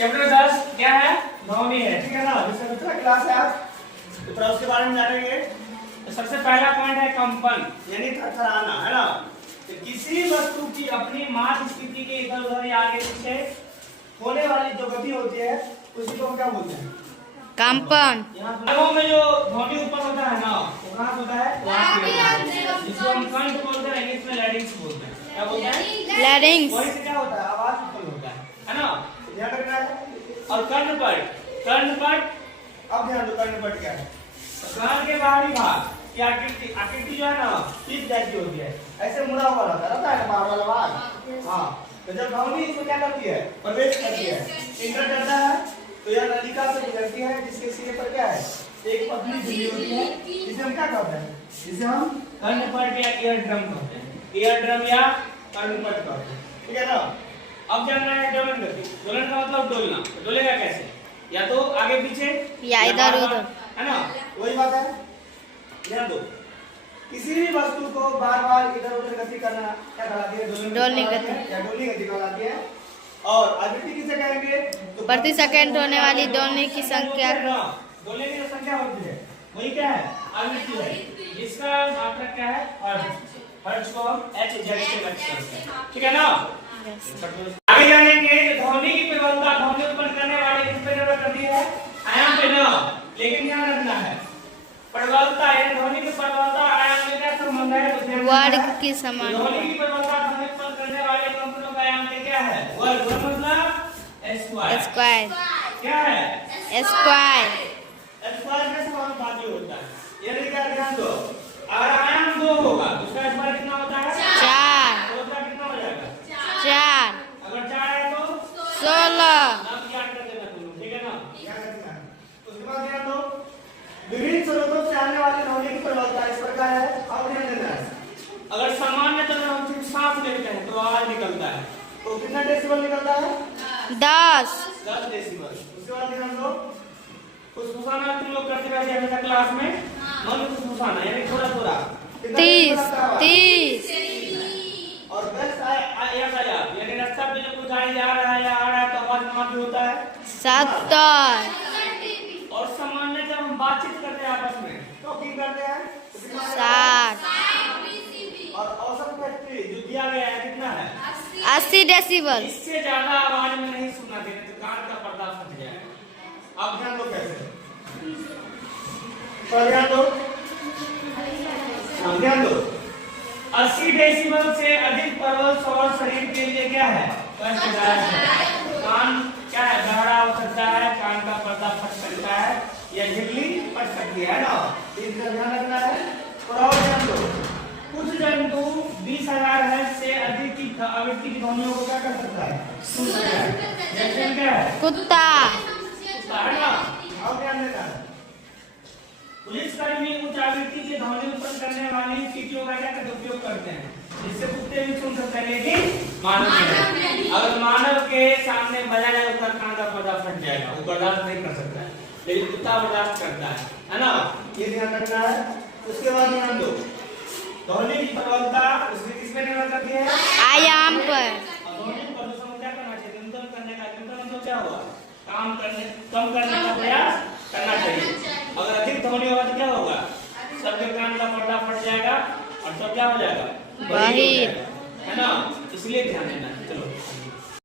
Chapter 10 क्या है? ध्वनि है, ठीक है ना। जिसका दूसरा क्लास है आज, तो थोड़ा उसके बारे में जानेंगे। तो सबसे पहला पॉइंट है कंपन, यानी थरथराना, है ना। तो किसी वस्तु की अपनी मास स्थिति के इधर उधर या आगे पीछे होने वाली जो गति होती है उसी को हम क्या बोलते हैं? कंपन। यहाँ में जो ध्वनि उत्पन्न होता है ना, वो कहाँ होता है? जिसको हम कंठ बोलते हैं, इंग्लिश में लैरिंक्स बोलते हैं। क्या बोलते हैं? लैरिंक्स। वही से क्या होता है? आवाज उत्पन्न होता है ना। ध्यान रखना है। और कर्णपट, कर्णपट, अब ध्यान दो, कर्णपट क्या है? कान के बाहरी भाग की आकृति, आकृति जो है ना इस जैसी होती है, ऐसे मुड़ा हुआ रहता है बाहर वाला भाग। हाँ, तो जब ध्वनि इसको क्या करती है? प्रवेश करती है, इंटर करता है, तो यह नलिका से गुजरती है, जिसके सिरे पर क्या है? एक पतली झिल्ली होती है, जिसे हम क्या कहते हैं? जिसे हम कर्णपट या ईयर ड्रम कहते हैं, ईयर ड्रम या कर्णपट कहते हैं, ठीक है ना। अब जानना है दोलन गति। दोलन का मतलब डोलना। डोलेगा कैसे? या तो आगे पीछे या इधर उधर, है ना, वही बात है। ध्यान दो, किसी भी वस्तु को बार बार इधर उधर गति करना क्या कहलाती है? डोलनी गति या डोलनी गति कहलाती है। और आवृत्ति किसे कहेंगे? तो प्रति सेकंड होने वाली डोलने की संख्या। डोलने की जो संख्या होती है वही क्या है? आवृत्ति है, जिसका मात्रक क्या है? हर्ट्ज। हर्ट्ज को हम Hz से व्यक्त करते हैं, ठीक है ना। आगे जानेंगे ध्वनि की प्रबलता, ध्वनि उत्पन्न करने वाले किस पे निर्भर करती है? आयाम पे ना, लेकिन ध्यान रखना है प्रबलता है ध्वनि की प्रबलता आयाम में क्या संबंध है? वर्ग की समान। ध्वनि की प्रबलता ध्वनि उत्पन्न करने वाले कंपनों का आयाम में क्या है? वर्ग। मतलब स्क्वायर। स्क्वायर क्या है? स्क्वायर। स्क्वायर के समानुपाती होता है। यानी क्या? ध्यान दो, अगर आयाम 2 होगा तो उसका स्क्वायर कितना होता है? 4। तो उसका कितना हो जाएगा? 4। अगर 4 है तो 16। नाम याद कर देना तुम, ठीक है ना। याद रखना है। उसके बाद ध्यान दो, विभिन्न स्रोतों से आने वाली ध्वनि की प्रबलता इस प्रकार है। अब ध्यान देना है, अगर सामान्य तरह हम सिर्फ सांस लेते हैं तो आवाज निकलता है, तो कितना डेसिबल निकलता है? 10। 10 डेसिबल। उसके बाद ध्यान दो, फुसफुसाना तुम लोग करते रहते हैं हमेशा क्लास में, मन फुसफुसाना यानी थोड़ा थोड़ा 30। और 10 यानी रास्ता पे जब कोई गाड़ी जा रहा है या आ रहा है तो आवाज कहाँ पे होता है? 70। और सामान्य जब हम बातचीत करते हैं आपस में तो क्या करते हैं? 60। और औसत व्यक्ति जो दिया गया है कितना है? 80 डेसिबल। इससे ज्यादा आवाज में नहीं सुनना देना, तो कान का पर्दा फट जाएगा। अब ध्यान दो कैसे, तो ध्यान दो, ध्यान दो, 80 डेसिबल से अधिक प्रबल स्वर शरीर के लिए क्या है? कष्टदायक है। कान क्या है? बहरा हो सकता है, कान का पर्दा फट सकता है या झिल्ली फट सकती है ना। इसका ध्यान रखना है। और ध्यान दो, कुछ जंतु 20,000 हर्ट्ज से अधिक की आवृत्ति की ध्वनियों को क्या कर सकता है? सुन सकता है। जैसे क्या है? कुत्ता। है ना। अब ध्यान देना है, पुलिसकर्मी उच्च आवृत्ति की ध्वनि उत्पन्न करने वाली चीटियों का क्या उपयोग करते हैं, जिससे कुत्ते भी सुन सकते हैं लेकिन मानव नहीं। अगर मानव के सामने बजा जाए उसका कान का पर्दा फट जाएगा, वो बर्दाश्त नहीं कर सकता है, लेकिन कुत्ता बर्दाश्त करता है ना। ये ध्यान रखना है। उसके बाद ध्यान दो, ध्वनि की प्रबलता उसमें किस पे निर्भर करती है? आयाम पर। ध्वनि प्रदूषण क्या करना चाहिए? न्यूनतम करने का, न्यूनतम मतलब क्या होगा? काम करने, कम करने का प्रयास करना चाहिए। अगर अधिक ध्वनि होगा तो क्या होगा? सबके कान का पर्दा फट जाएगा और सब क्या हो जाएगा? बहिर। है ना। इसलिए ध्यान देना है। चलो।